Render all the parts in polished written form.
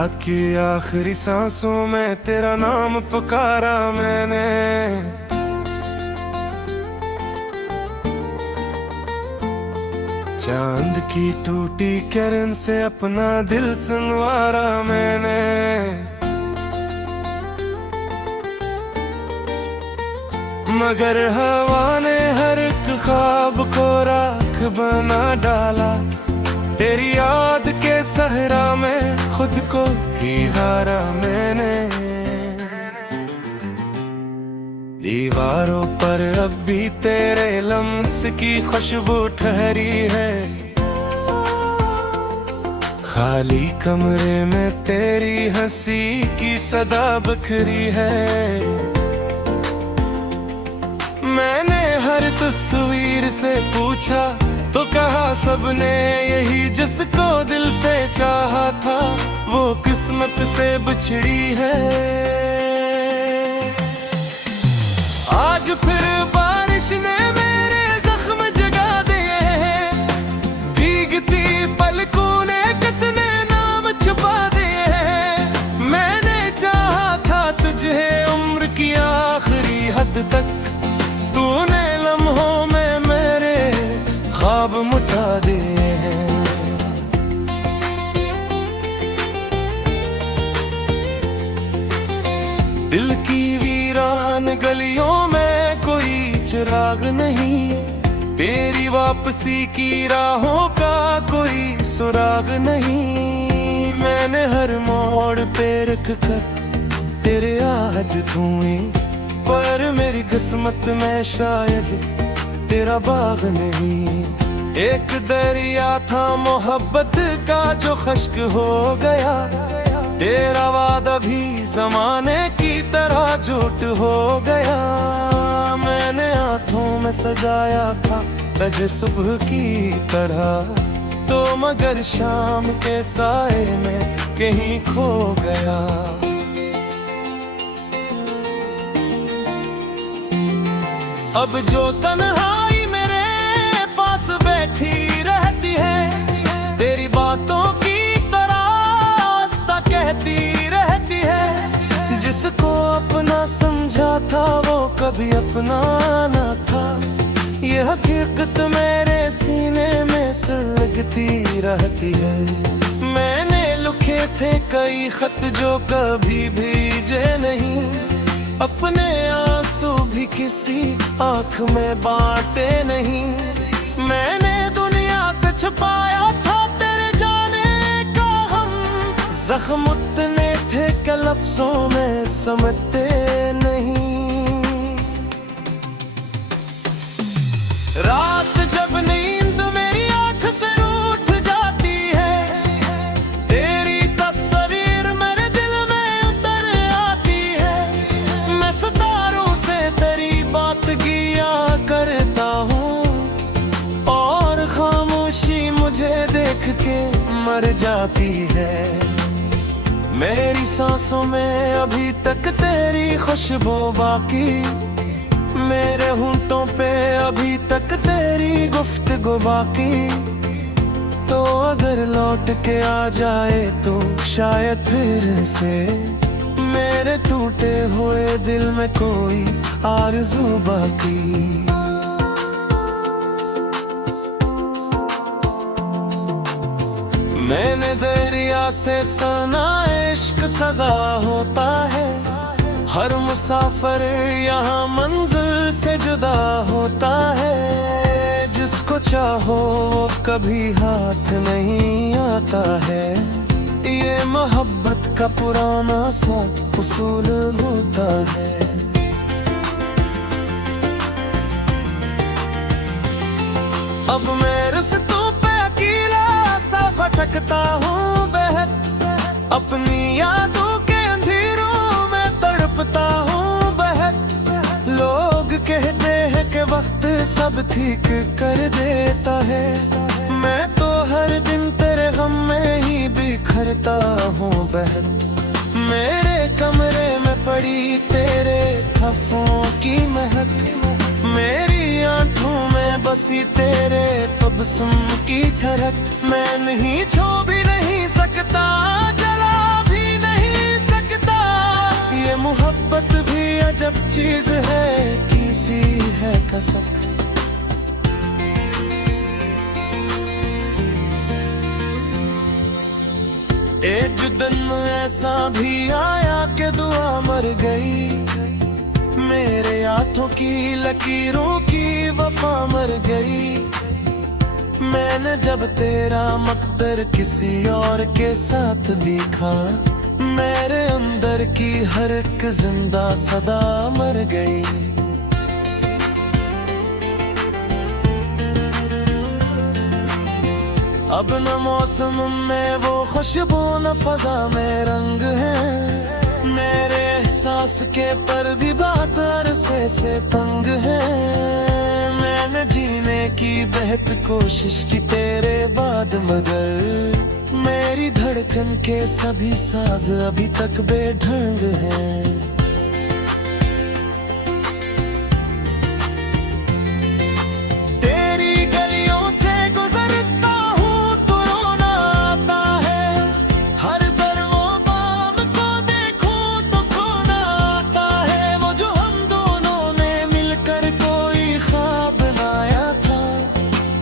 रात की आखिरी सांसों में तेरा नाम पुकारा मैंने। चांद की टूटी किरण से अपना दिल संवारा मैंने। मगर हवा ने हर एक ख्वाब को राख बना डाला। तेरी याद के सहरा में खुद को ही हारा मैंने। दीवारों पर अब भी तेरे लम्स की खुशबू ठहरी है। खाली कमरे में तेरी हंसी की सदा बखरी है। मैंने हर तस्वीर से पूछा तो कहा सबने यही, जिसको दिल से चाहा था वो किस्मत से बिछड़ी है। आज फिर बारिश ने मेरे जख्म जगा दिए हैं। भीगती पलकों ने कितने नाम छुपा दिए हैं। मैंने चाहा था तुझे उम्र की आखिरी हद तक, तूने लम्हों में मेरे ख्वाब मुटा दिए हैं। दिल की वीरान गलियों में कोई चिराग नहीं। तेरी वापसी की राहों का कोई सुराग नहीं। मैंने हर मोड़ पे रख कर तेरे आज धुएं, पर मेरी किस्मत में शायद तेरा बाग नहीं। एक दरिया था मोहब्बत का जो खश्क हो गया। तेरा वादा भी जमाने की तरह झूठ हो गया। मैंने हाथों में सजाया था तुझे सुबह की तरह, तो मगर शाम के साए में कहीं खो गया। अब जो तन्हाई मेरे पास बैठी रहती है, तेरी बातों की तरह आस्था कहती रहती है। जिसको अपना समझा था वो कभी अपना ना था। ये हकीकत मेरे सीने में सुलगती रहती है। मैंने लिखे थे कई खत जो कभी भेजे नहीं। अपने आंसू भी किसी आँख में बांटे नहीं। मैंने दुनिया से छुपाया था तेरे जाने का हम। जख्म उतने थे कि लफ्जों में समझते नहीं। रात जब नींद मेरी आँख से रूठ जाती है, तेरी तस्वीर मेरे दिल में उतर आती है। मैं सितारों से तेरी बात किया करता हूँ, और खामोशी मुझे देख के मर जाती है। मेरी सांसों में अभी तक तेरी खुशबू बाकी। मेरे होंठों पे अभी तक तेरी गुफ्तगू बाकी। तो अगर लौट के आ जाए तो शायद फिर से मेरे टूटे हुए दिल में कोई आरज़ू बाकी। मैंने दरिया से सुना इश्क सजा होता है। हर मुसाफिर यहाँ मंजिल से जुदा होता है। जिसको चाहो वो कभी हाथ नहीं आता है। ये मोहब्बत का पुराना सा उसूल होता है। अब मैं रिश्तों पे अकेला सा भटकता हूँ बहर। अपनी यादों के अंधेरों में तड़पता हूँ बहर। लोग कहते हैं कि वक्त सब ठीक कर देता है। मैं तो हर दिन तेरे गम में ही बिखरता हूँ बहर। मेरे कमरे में पड़ी तेरे हफ्फों की महक। मेरी आंखों में बसी तेरे तबस्सुम की झलक। मैं नहीं छू भी नहीं सकता, जला भी ये मोहब्बत भी अजब चीज है, किसी है कसम। एक दिन ऐसा भी आया कि दुआ मर गई, मेरे हाथों की लकीरों की वफा मर गई। मैंने जब तेरा मकदर किसी और के साथ देखा, मेरे अंदर की हर एक जिंदा सदा मर गई। अब न मौसम में वो खुशबू न फजा में रंग है, मेरे एहसास के पर भी बात अरसे से तंग है। मैंने जीने की बेहद कोशिश की तेरे बाद, मगर मेरी धड़कन के सभी साज अभी तक बेढंग हैं। तेरी गलियों से गुजरता हूँ तो रोना आता है, हर दर वो बाम को देखूं तो खोना आता है। वो जो हम दोनों ने मिलकर कोई ख्वाब बनाया था,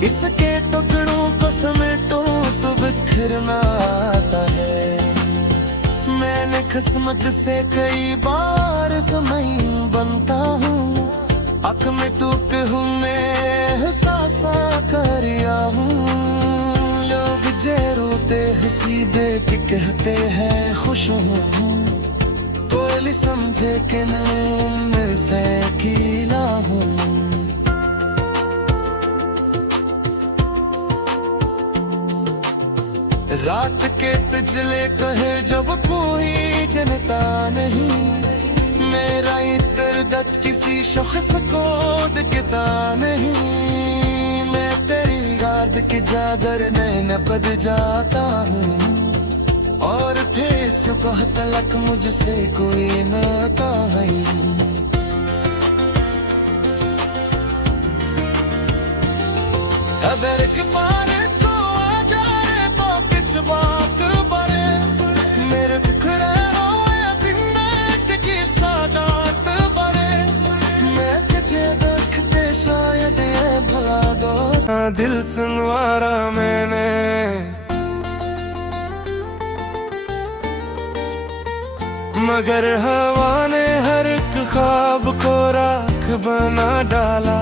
इसके टुकड़ों को समेटूं तो बिखरना आता है। मैंने किस्मत से कई बार समय बनता हूँ, अख में तू पे हूँ मैं एहसासा करिया हूँ। लोग जे रोते हंसी दे के कहते हैं खुश हूँ, कोई समझे कि मैं से खिला हूँ। रात के तिजले कहे जब कोई जनता नहीं, मेरा इर्द किसी शख्स को दिखता नहीं। मैं तेरी याद की चादर में नपद जाता हूँ, और फिर सुबह तलक मुझसे कोई नाता नहीं। अगर के पार को आ जाए तो कुछ बात बने, मेरे बिखरे रोए दिन की सादात बने। मैं तुझे देखते शायद ये भला दोस्त दिल सुनवारा मैंने, मगर हवा ने हर एक ख्वाब को राख बना डाला।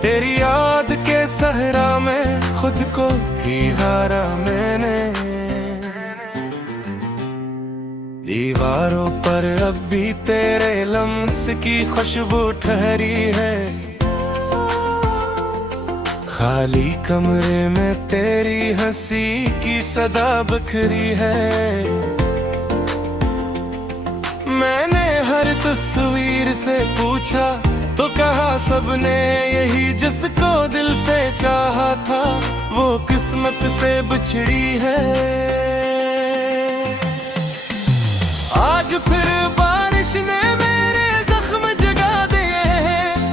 तेरी याद के सहरा में खुद को ही हारा मैंने। दीवारों पर अब भी तेरे लम्स की खुशबू ठहरी है, खाली कमरे में तेरी हंसी की सदा बखरी है। मैंने हर तस्वीर से पूछा तो कहा सबने यही, जिसको दिल से चाहा था वो किस्मत से बिछड़ी है। आज फिर बारिश ने मेरे जख्म जगा दिए हैं,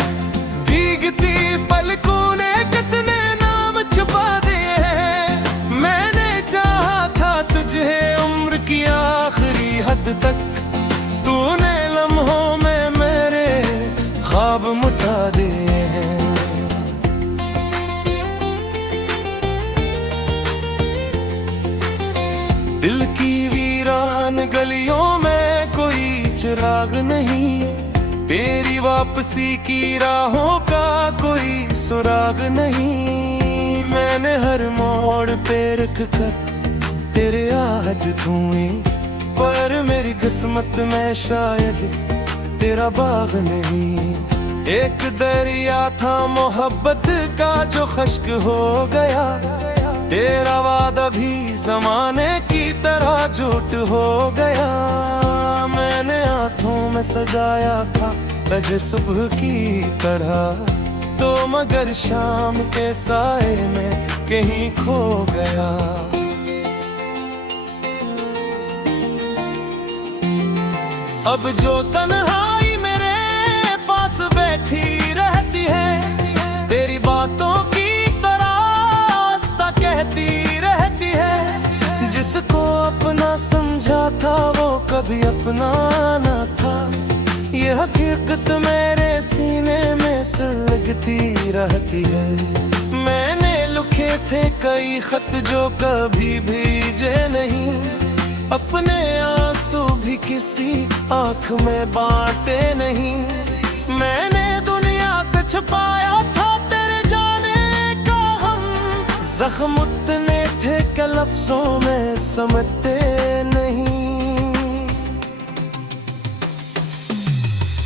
भीगती पलकों ने कितने नाम छुपा दिए हैं। मैंने चाहा था तुझे उम्र की आखिरी हद तक, तूने लम्हों में मेरे ख्वाब मुटा दिए हैं। दिल की वीरान गलियों में कोई चिराग नहीं, तेरी वापसी की राहों का कोई सुराग नहीं। मैंने हर मोड़ पे रख कर तेरे आज धुएं, पर मेरी किस्मत में शायद तेरा बाग नहीं। एक दरिया था मोहब्बत का जो खश्क हो गया, तेरा वादा भी जमाने की तरह झूठ हो गया। मैंने हाथों में सजाया था तुझे सुबह की तरह, तो मगर शाम के साए में कहीं खो गया। अब जो तन्हाई मेरे पास बैठी रहती है, तेरी बातों की तरह आस्था कहती रहती है। जिसको अपना समझा था वो कभी अपना न था, वक्त मेरे सीने में सुलगती रहती है। मैंने लिखे थे कई खत जो कभी भेजे नहीं, अपने आंसू भी किसी आंख में बांटे नहीं। मैंने दुनिया से छुपाया था तेरे जाने का हम, जख्म उतने थे कि लफ्जों में समझते नहीं।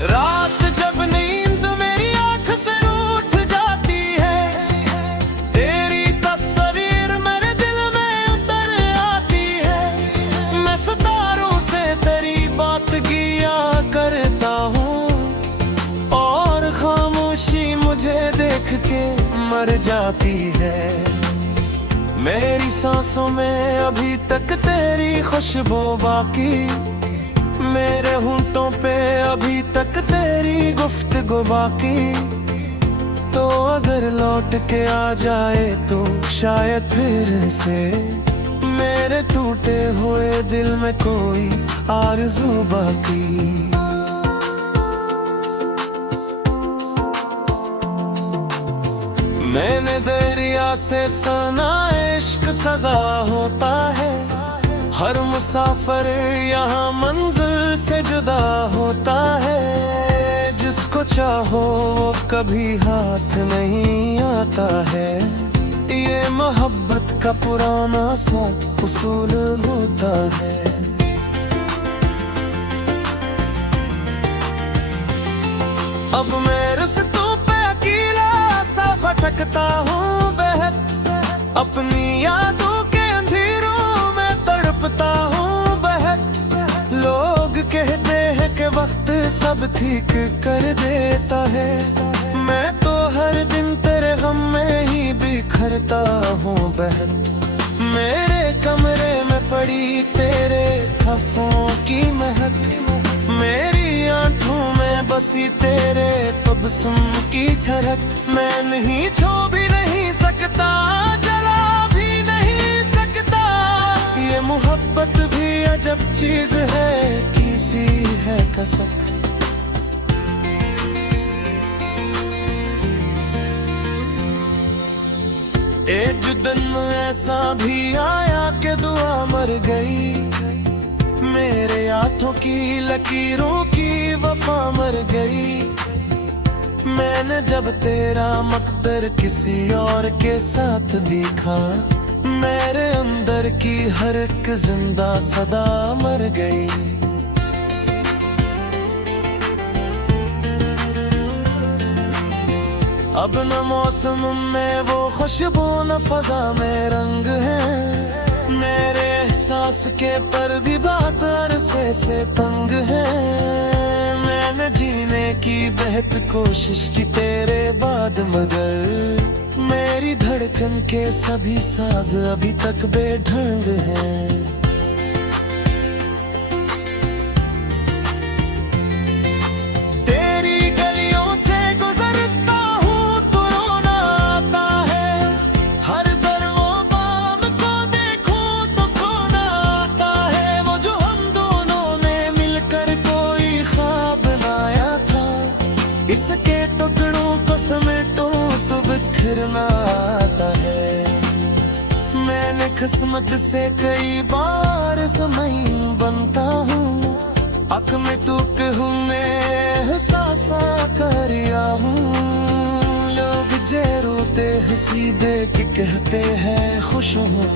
रात जब नींद मेरी आंख से रूठ जाती है, तेरी तस्वीर मेरे दिल में उतर आती है। मैं सितारों से तेरी बात किया करता हूँ, और खामोशी मुझे देख के मर जाती है। मेरी सांसों में अभी तक तेरी खुशबू बाकी, मेरे होंठों पे अभी तक तेरी गुफ्तगू बाकी। तो अगर लौट के आ जाए तो शायद फिर से मेरे टूटे हुए दिल में कोई आरज़ू बाकी। मैंने दरिया से सुना इश्क सजा होता है, हर मुसाफिर यहाँ मंजिल से जुदा होता है। जिसको चाहो वो कभी हाथ नहीं आता है, ये मोहब्बत का पुराना सा उसूल होता है। अब मैं रिश्तों पे अकेला सा भटकता हूँ बहक, अपनी यादों के अंधेरों में तड़पता हूँ बहक। लोग कहते हैं कि वक्त सब ठीक कर देता है, मैं तो हर दिन तेरे गम में ही बिखरता हूँ बहक। मेरे कमरे में पड़ी तेरे खफों की महक, मेरी आंखों में बसी तेरे तबस्सुम की झलक। मैं नहीं छू भी नहीं सकता, जला भी नहीं सकता, ये मोहब्बत भी अजब चीज है, किसी है कसक। एक दिन ऐसा भी आया कि दुआ मर गई, मेरे हाथों की लकीरों की वफा मर गई। मैंने जब तेरा मकदर किसी और के साथ देखा, मेरे अंदर की हर एक जिंदा सदा मर गई। अब न मौसम में वो खुशबू न फजा में रंग है, मेरे एहसास के पर भी बात अरसे से तंग है। मैंने जीने की बेहद कोशिश की तेरे बाद, मगर मेरी धड़कन के सभी साज अभी तक बेढंग हैं। तेरी गलियों से गुजरता हूँ तो रोना आता है, हर दरवो बाम को देखूं तो खोना आता है। वो जो हम दोनों ने मिलकर कोई ख्वाब बनाया था, इसके टुकड़ों को समेटूं तो बिखरना आता है। मैंने किस्मत से कई बार समय बनता हूँ, अख में टूट हूँ मैं एहसासा करिया हूँ। लोग जे रोते हंसी दे के कहते हैं खुश हूँ,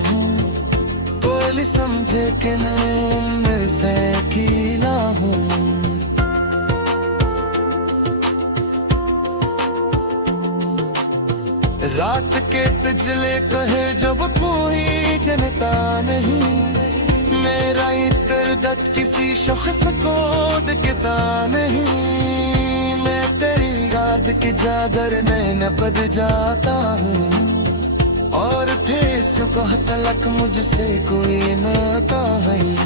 कोई समझे कि मैं से अकेला हूँ। रात के तिजले कहे जब कोई जनता नहीं, मेरा इर्द किसी शख्स को दिखता नहीं। मैं तेरी याद की चादर में नपद जाता हूँ, और फिर सुबह तलक मुझसे कोई नाता नहीं।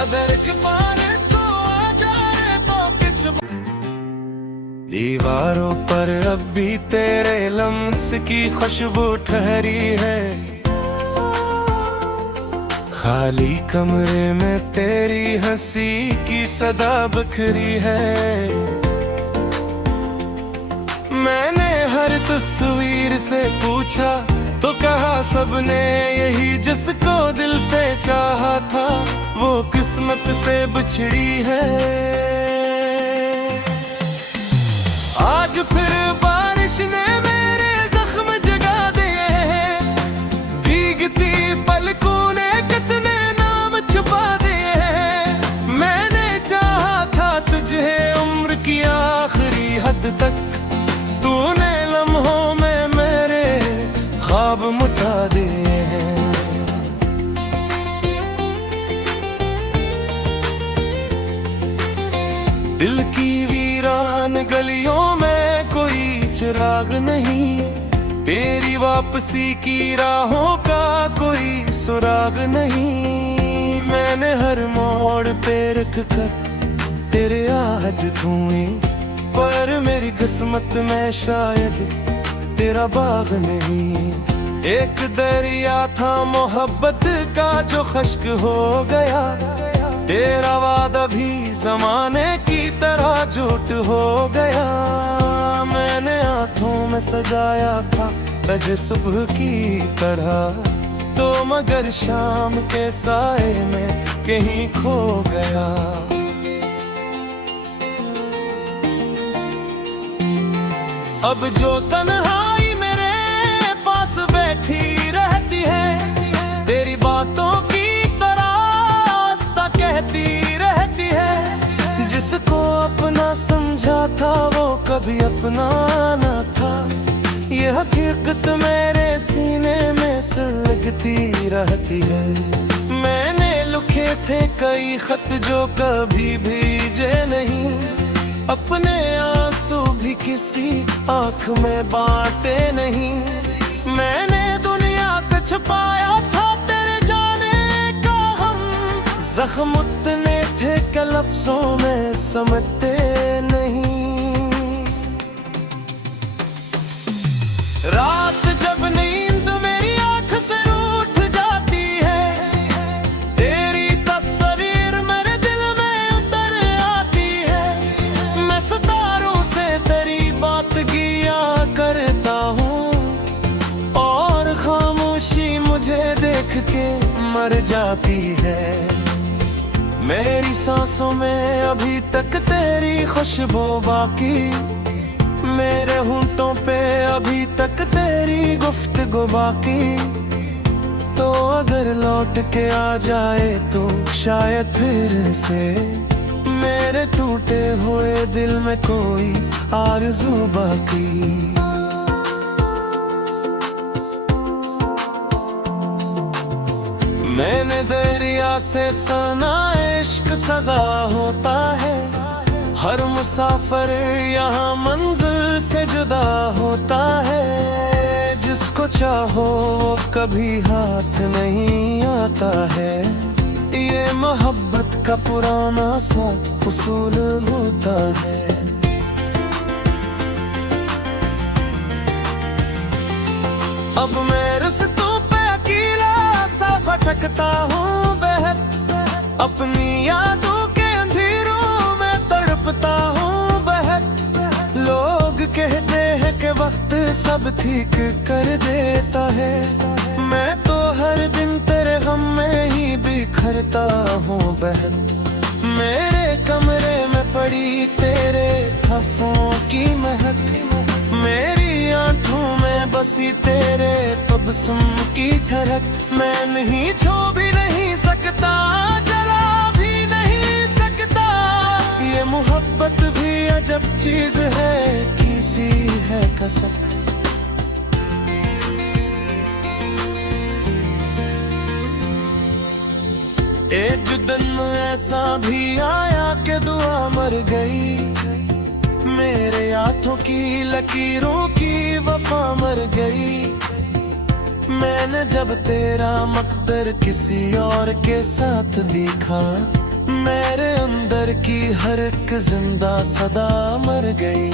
अगर के पार तो आ जाए तो कुछ। दीवारों पर अब भी तेरे लम्स की खुशबू ठहरी है, खाली कमरे में तेरी हंसी की सदा बखरी है। मैंने हर तस्वीर से पूछा तो कहा सबने यही, जिसको दिल से चाहा था वो किस्मत से बिछड़ी है। आज फिर बारिश ने मेरे जख्म जगा दिए हैं, भीगती पलकों ने कितने नाम छुपा दिए हैं। मैंने चाहा था तुझे उम्र की आखिरी हद तक, तूने लम्हों में मेरे ख्वाब मुठा दिए हैं। दिल की वीरान गलियों में कोई चिराग नहीं, तेरी वापसी की राहों का कोई सुराग नहीं। मैंने हर मोड़ पे रख कर तेरे आहट ढूंढी, पर मेरी किस्मत में शायद तेरा बाग नहीं। एक दरिया था मोहब्बत का जो खश्क हो गया, तेरा वादा भी जमाने की तरह झूठ हो गया। मैंने आंखों में सजाया था तुझे सुबह की तरह, तो मगर शाम के साए में कहीं खो गया। अब जो तन्हाई मेरे पास बैठी रहती है, तेरी बातों की तरह आस्था कहती रहती है। जिसको अपना समझा था वो कभी अपना न था, ये हकीकत मेरे सीने में सुलगती रहती है। मैंने लिखे थे कई खत जो कभी भेजे नहीं, अपने आंसू भी किसी आंख में बांटे नहीं। मैंने दुनिया से छुपाया था तेरे जाने का हम, जख्म उतने थे कि लफ्जों में समझते नहीं। रात जब नींद मेरी आंख से उठ जाती है, तेरी तस्वीर मेरे दिल में उतर आती है। मैं सितारों से तेरी बात किया करता हूँ, और खामोशी मुझे देख के मर जाती है। मेरी सांसों में अभी तक तेरी खुशबू बाकी, मेरे होंठों पे अभी तक तेरी गुफ्तगू बाकी। तो अगर लौट के आ जाए तो शायद फिर से मेरे टूटे हुए दिल में कोई आरज़ू बाकी। मैंने दरिया से सुना इश्क सजा होता है, हर मुसाफिर यहाँ मंजिल से जुदा होता है। जिसको चाहो वो कभी हाथ नहीं आता है, ये मोहब्बत का पुराना सा उसूल होता है। अब मैं रिश्तों पे अकेला सा भटकता हूँ बहर, अपनी यादों के अंधेरों में तड़पता हूँ बहर। लोग कहते हैं कि वक्त सब ठीक कर देता है, मैं तो हर दिन तेरे गम में ही बिखरता हूँ बहर। मेरे कमरे में पड़ी तेरे हफ्फों की महक, मेरी आंखों में बसी तेरे तबस्सुम की झलक। मैं नहीं छू भी नहीं सकता, जला भी नहीं सकता, ये मोहब्बत भी अजब चीज है, किसी है कसक। एक दिन ऐसा भी आया कि दुआ मर गई, मेरे हाथों की लकीरों की वफा मर गई। मैंने जब तेरा मकदर किसी और के साथ देखा, मेरे अंदर की हर एक जिंदा सदा मर गई।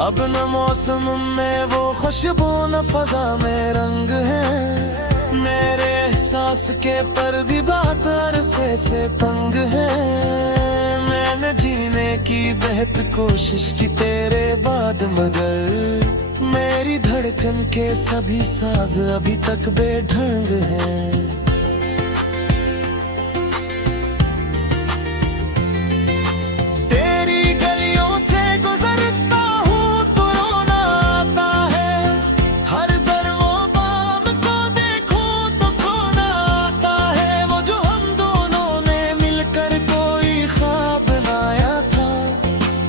अब न मौसम में वो खुशबू न फजा में रंग है। मेरे एहसास के पर भी बात अरसे से तंग है। मैंने जीने की बेहद कोशिश की तेरे बाद, मगर मेरी धड़कन के सभी साज अभी तक बेढंग हैं।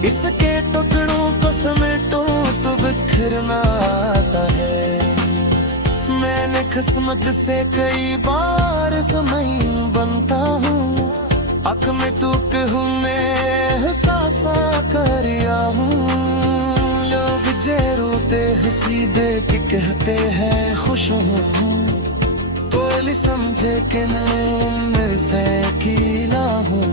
इसके टुकड़ों को समेटो तो बिखरना आता है। मैंने किस्मत से कई बार समय बनता हूँ, अक में तू पे हूँ मैं एहसासा करिया हूँ। लोग जे रोते हंसी दे के कहते हैं खुश हूँ, कोई समझे कि मैं से अकेला हूँ।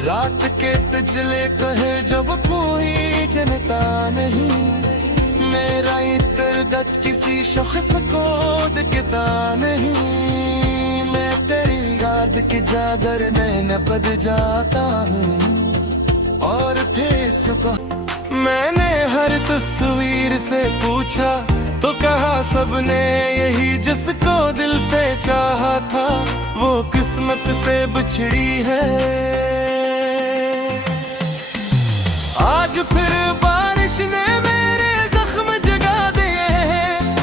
रात के तजले कहे जब कोई जनता नहीं, मेरा इतरगत किसी शख्स को दिखता नहीं। मैं तेरी याद की चादर में नपद जाता हूँ और फेसबुक। मैंने हर तस्वीर से पूछा तो कहा सबने यही जिसको दिल से चाहा था, वो किस्मत से बिछड़ी है। आज फिर बारिश ने मेरे जख्म जगा दिए हैं,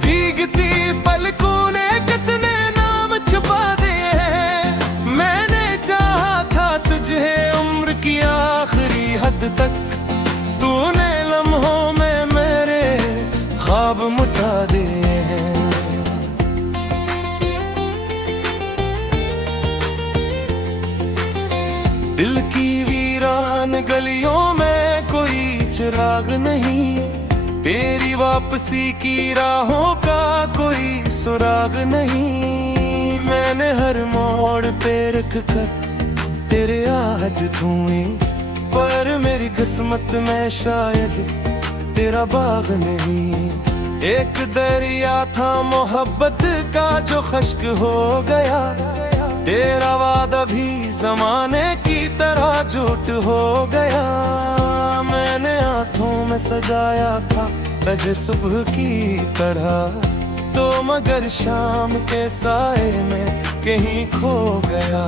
भीगती पलकों ने कितने नाम छुपा दिए हैं। मैंने चाहा था तुझे उम्र की आखिरी हद तक, तूने लम्हों में मेरे ख्वाब मुटा दिए हैं। दिल की वीरान गलियों में कोई चिराग नहीं, तेरी वापसी की राहों का कोई सुराग नहीं। मैंने हर मोड़ पे रख कर तेरे आज ढूंढी, पर मेरी किस्मत में शायद तेरा बाग नहीं। एक दरिया था मोहब्बत का जो खश्क हो गया, तेरा वादा भी जमाने की तरह झूठ हो गया। मैंने हाथों में सजाया था तुझे सुबह की तरह, तो मगर शाम के साए में कहीं खो गया।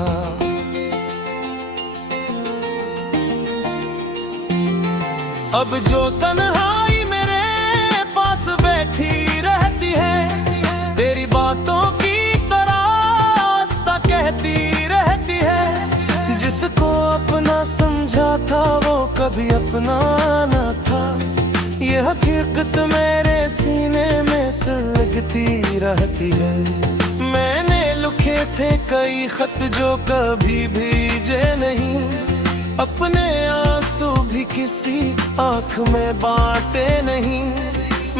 अब जो तन्हाई मेरे पास बैठी रहती है, तेरी बातों की कहती रहती है। जिसको अपना समझा था वो कभी अपना न था, ये हकीकत मेरे सीने में सुलगती रहती है। मैंने लिखे थे कई खत जो कभी भेजे नहीं, अपने आंसू भी किसी आंख में बांटे नहीं।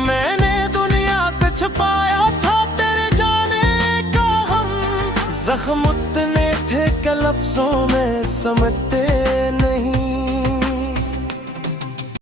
मैंने दुनिया से छुपाया था तेरे जाने का हम, जख्म उतने थे कि लफ्जों में समझते